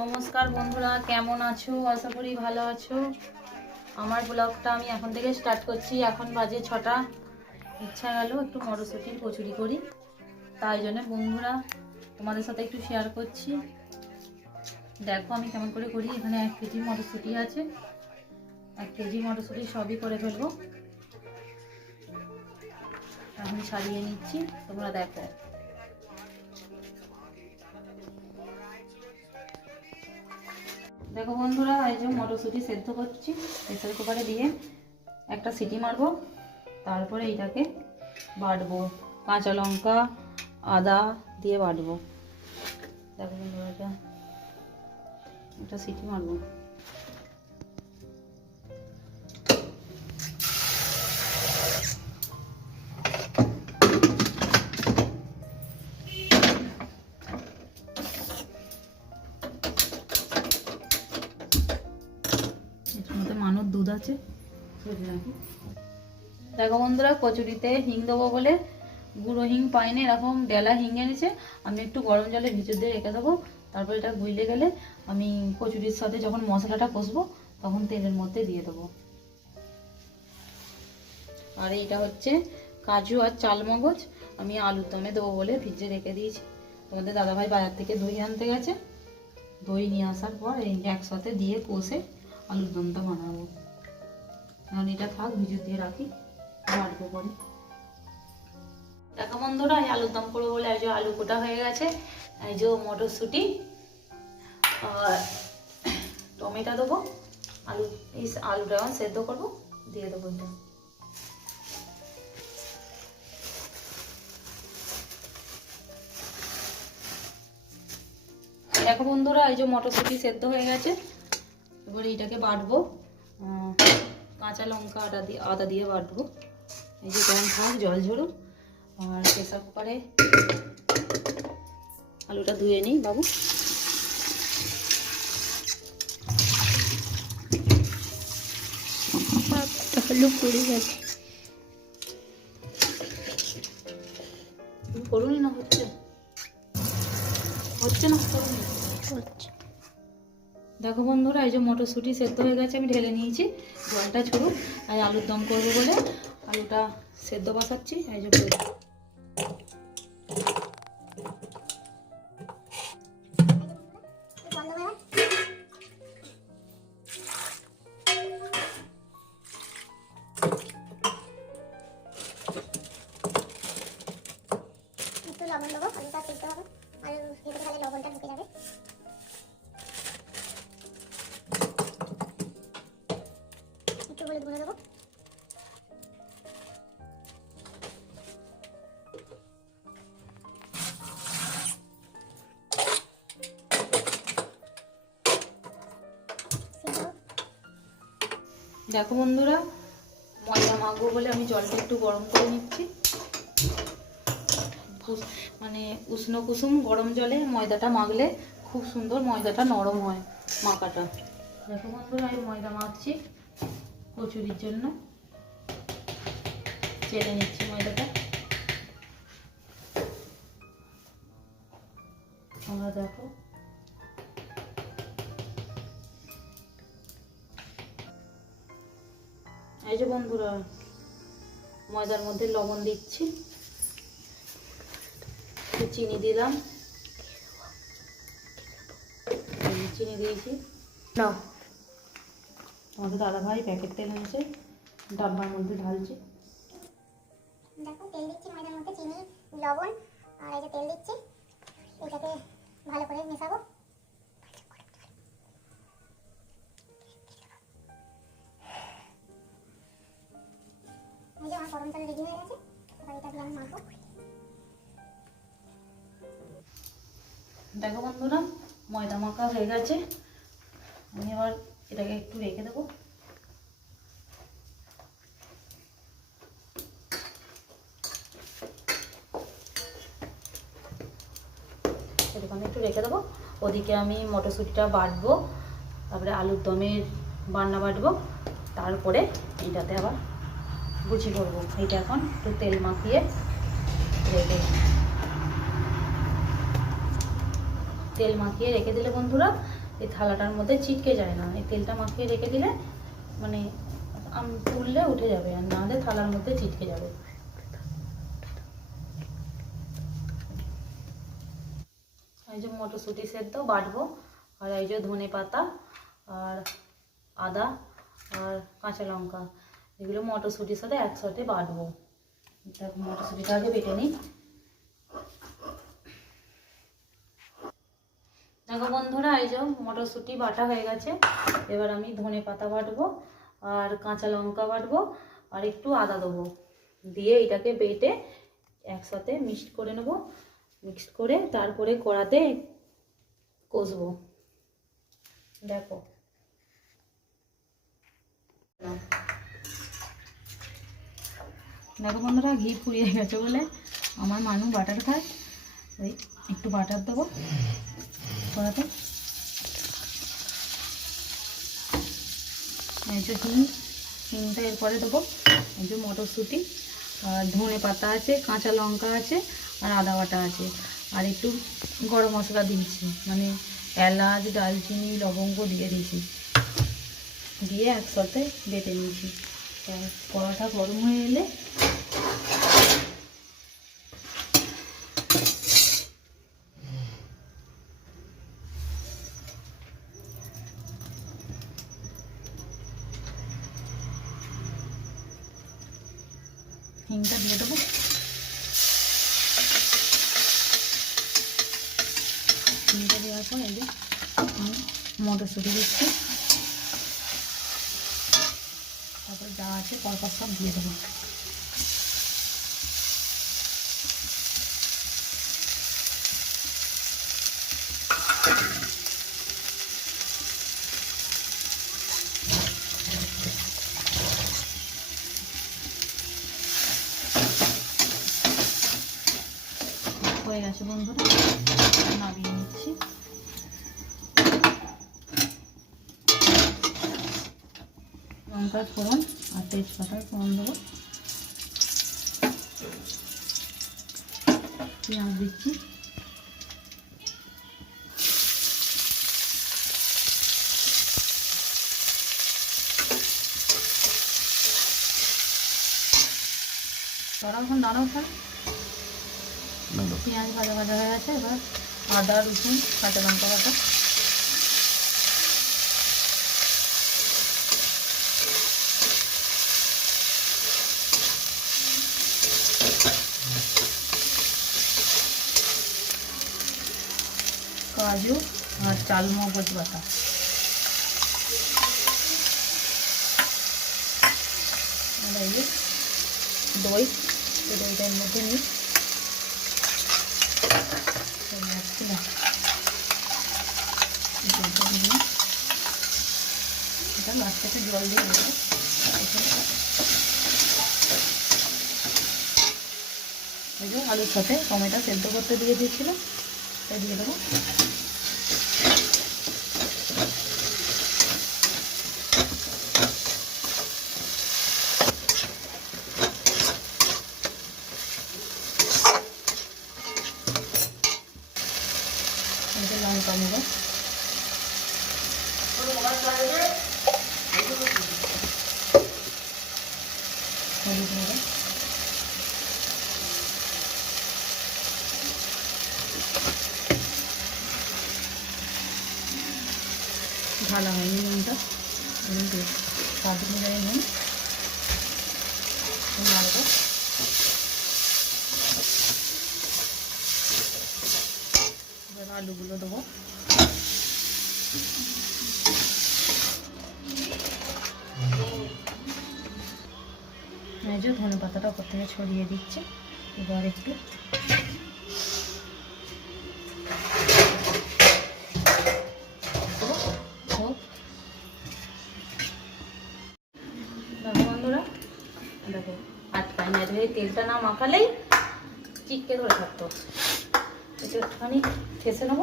নমস্কার বন্ধুরা, কেমন আছো? আশা করি ভালো আছো। আমার ব্লগটা আমি এখন থেকে স্টার্ট করছি। এখন বাজে ছটা। ইচ্ছা গেল একটু মটরশুঁটির কচুরি করি। তাই জন্য বন্ধুরা, তোমাদের সাথে একটু শেয়ার করছি। দেখো আমি কেমন করে করি। এখানে এক কেজি মটরশুঁটি আছে। এক কেজি মটরশুঁটি সবই করে ফেলব। এখন সারিয়ে নিচ্ছি। তোমরা দেখো। দেখো বন্ধুরা, এই যে মটরশুঁটি সেদ্ধ করছি। প্রেসার কুকারে দিয়ে একটা সিটি মারবো, তারপরে এইটাকে বাটবো। কাঁচা লঙ্কা, আদা দিয়ে বাটবো। দেখো বন্ধুরা, এটা একটা সিটি মারবো। রাখি। দেখো বন্ধুরা, কচুরিতে হিং দেবো বলে গুঁড়ো হিং পাইনি, এরকম ডেলা হিং এনেছে। আমি একটু গরম জলে ভিজে দিয়ে রেখে দেবো। তারপর এটা গুইলে গেলে আমি কচুরির সাথে যখন মশলাটা কষবো, তখন তেলের মধ্যে দিয়ে দেবো। আর এইটা হচ্ছে কাজু আর চালমগজ আমি আলুর দমে দেবো বলে ভিজে রেখে দিয়েছি। তোমাদের দাদাভাই বাজার থেকে দই আনতে গেছে। দই নিয়ে আসার পর এই একসাথে দিয়ে কষে আলুর দমটা বানাবো। এখন এটা থাক, ভিজে দিয়ে রাখি বাড়বো পরে দেখো বন্ধুরা, এই আলুর দম করব বলে যে আলু কোটা হয়ে গেছে, এই যে মটরশুঁটি, আর টমেটো দেবো, আলু, এই আলুটা এখন সেদ্ধ করব, দিয়ে দেবো এটা। দেখো বন্ধুরা, এই যে মটরশুঁটি সেদ্ধ হয়ে গেছে, এবার এইটাকে বাটবো কাঁচা লঙ্কা আদা দিয়ে আদা দিয়ে বাটবো। এই যে গরম থাক জল ঝরুক। আর প্রেসার কুকারে আলুটা ধুয়ে নিই বাবু। আলু পুড়ে গেছে। করুনি না হচ্ছে? হচ্ছে না করুনি? দেখো বন্ধুরা, এই যে মটরশুঁটি সেদ্ধ হয়ে গেছে, আমি ঢেলে নিয়েছি। জলটা ছড়ুক, আর আলুর দম করব বলে আলুটা সেদ্ধ বসাচ্ছি, এই যে দেখো বন্ধুরা, ময়দা মাখবো বলে আমি জলটা একটু গরম করে নিচ্ছি। মানে উষ্ণ কুসুম গরম জলে ময়দাটা মাখলে খুব সুন্দর ময়দাটা নরম হয় মাখাটা। দেখো বন্ধুরা, আমি ময়দা মাখছি কচুরির জন্য। চেলে নিচ্ছি ময়দাটা। তোমরা দেখো। এই যে বন্ধুরা, ময়দার মধ্যে লবণ দিচ্ছি। চিনি দিলাম। চিনি দিয়েছি। না আমাদের দাদা ভাই প্যাকেট তেল এনেছে, ডাব্বার মধ্যে ঢালছি। দেখো, তেল দিচ্ছি, ময়দার মধ্যে চিনি, লবণ, আর এই যে তেল দিচ্ছি, এটাকে ভালো করে মেশাবো। দেখো বন্ধুরা, ময়দা মাখা হয়ে গেছে। আমি এবার এটাকে একটু রেখে দেবো। এরকম একটু রেখে দেবো। ওদিকে আমি মটরশুঁটিটা বাটবো, তারপরে আলুর দমের বান্না বাটবো, তারপরে এইটাতে আবার গুছি করব। এইটা এখন একটু তেল মাখিয়ে রেখে তেল মাখিয়ে রেখে দিলে বন্ধুরা, এই থালাটার মধ্যে চিটকে যায় না। এই তেলটা মাখিয়ে রেখে দিলে মানে আম তুললে উঠে যাবে, আর না হলে থালার মধ্যে চিটকে যাবে। এই যে মটরশুঁটি সেদ্ধ, বাটবো, আর এই যে ধনে পাতা, আর আদা, আর কাঁচা লঙ্কা। এগুলো মটরশুঁটির সাথে একসাথে বাটবো। মটরশুঁটিটা আগে বেটে নিই। দেখো বন্ধুরা, এই মটরশুঁটি বাটা হয়ে গেছে। এবার আমি ধনে পাতা বাটবো আর কাঁচা লঙ্কা বাটবো আর একটু আদা দেবো। দিয়ে এটাকে বেটে একসাথে মিক্সড করে নেব। মিক্সড করে তারপরে কড়াতে কষবো। দেখো। দেখো বন্ধুরা, ঘি ফুরিয়ে গেছে বলে আমার মানু বাটার খায়। ওই একটু বাটার দেবো। এই যে হিং, হিংটা এরপরে দেবো। এই যে মটরশুঁটি, আর ধনে পাতা আছে, কাঁচা লঙ্কা আছে, আর আদা বাটা আছে। আর একটু গরম মশলা দিয়েছি মানে এলাচ দালচিনি লবঙ্গ দিয়ে দিয়েছি। দিয়ে একসাথে বেটে নিয়েছি। কড়াটা গরম হয়ে এলে হিংটা দিয়ে দেবো হিংটা দেওয়ার পর এই যে আমি মটরশুঁটি দিচ্ছি তারপর যা আছে পরপর সব দিয়ে দেবো। হয়ে গেছে বন্ধুরা নামিয়ে নিচ্ছি। লঙ্কার ফোড়ন আর তেজপাতার ফোড়ন দেবো। পেঁয়াজ দিচ্ছি। তখন দাঁড়াও থাক পেঁয়াজ ভাজা ভাজা হয়ে গেছে এবার আদা রসুন কাঁচা লঙ্কা বাটা। কাজু আর চালমগজ বাটা। আর এই দই দইটার মধ্যে নিই। না। এটা লাস্টে জল দিয়ে দেবো। এই আলুর সাথে টমেটো সেদ্ধ করতে দিয়ে দিয়েছিলাম, তাই দিয়ে দেবো এই যে লঙ্কা নেব হলুদ নেব ঢালা হয়নি নুনটা নুন স্বাদ অনুযায়ী নুন নাড়বো এবার আলুগুলো দেবো। যে ধনে পাতাটা ওপর থেকে ছড়িয়ে দিচ্ছে। এবার একটু তেলটা না মাখালেই চিককে ধরে থাকতো। এটা একটুখানি ঠেসে নেব।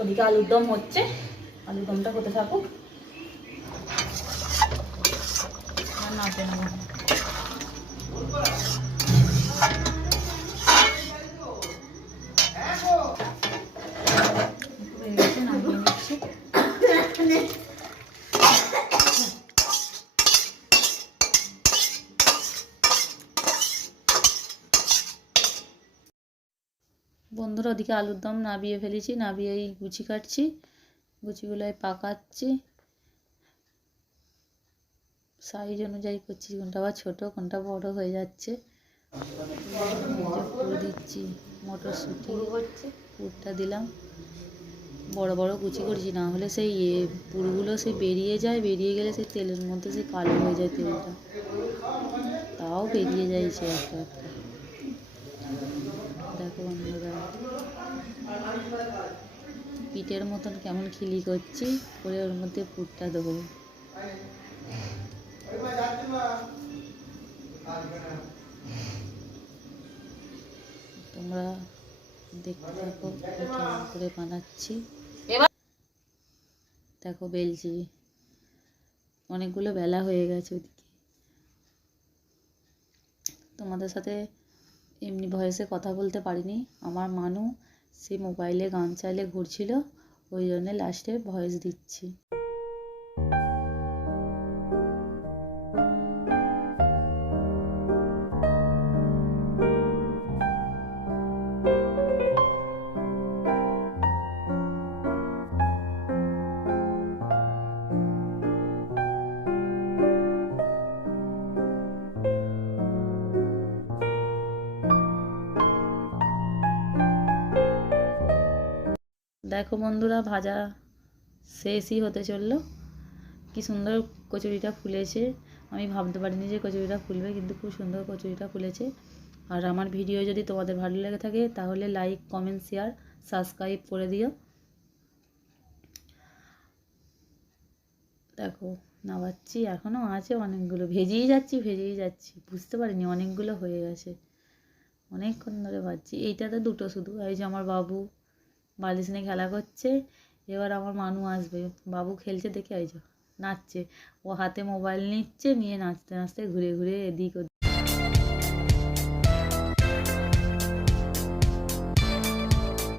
ওদিকে আলুর দম হচ্ছে, আলুর দমটা হতে থাকুক। আর নাড়তে নেব। বন্ধুরা ওদিকে আলুর দম নাবিয়ে ফেলেছি, নাবিয়ে এই গুচি কাটছি গুচিগুলোয় পাকাচ্ছি। সাইজ অনুযায়ী করছি, কোনটা আবার ছোটো, কোনটা বড় হয়ে যাচ্ছে। পুর দিচ্ছি, মটরশুঁটি, পুরটা দিলাম। বড় বড় কুচি করছি, না হলে সেই পুরগুলো সেই বেরিয়ে যায়, বেরিয়ে গেলে সেই তেলের মধ্যে সেই কালো হয়ে যায় তেলটা। তাও বেরিয়ে যাইছে একটা একটা। দেখো পিঠের মতন কেমন খিলি করছি, করে ওর মধ্যে পুরটা দেবো। তোমরা দেখতে থাকো কেমন করে বানাচ্ছি। দেখো বেলছি অনেকগুলো বেলা হয়ে গেছে ওদিকে। তোমাদের সাথে এমনি ভয়েসে কথা বলতে পারিনি। আমার মানু সে মোবাইলে গান চাইলে ঘুরছিল, ওই জন্যে লাস্টে ভয়েস দিচ্ছি। দেখো বন্ধুরা, ভাজা শেষই হতে চলল। কি সুন্দর কচুরিটা ফুলেছে। আমি ভাবতে পারিনি যে কচুরিটা ফুলবে, কিন্তু খুব সুন্দর কচুরিটা ফুলেছে। আর আমার ভিডিও যদি তোমাদের ভালো লেগে থাকে, তাহলে লাইক কমেন্ট শেয়ার সাবস্ক্রাইব করে দিও। দেখো, নামাচ্ছি এখনও আছে অনেকগুলো। ভেজেই যাচ্ছি ভেজেই যাচ্ছি। বুঝতে পারিনি, অনেকগুলো হয়ে গেছে। অনেকক্ষণ ধরে ভাজছি। এইটাতে দুটো শুধু, এই যে আমার বাবু বালিশ নিয়ে খেলা করছে, এবার আমার মানু আসবে। বাবু খেলছে দেখে যে নাচছে। ও হাতে মোবাইল নিচ্ছে, নিয়ে নাচতে নাচতে ঘুরে ঘুরে এদিক ওদিক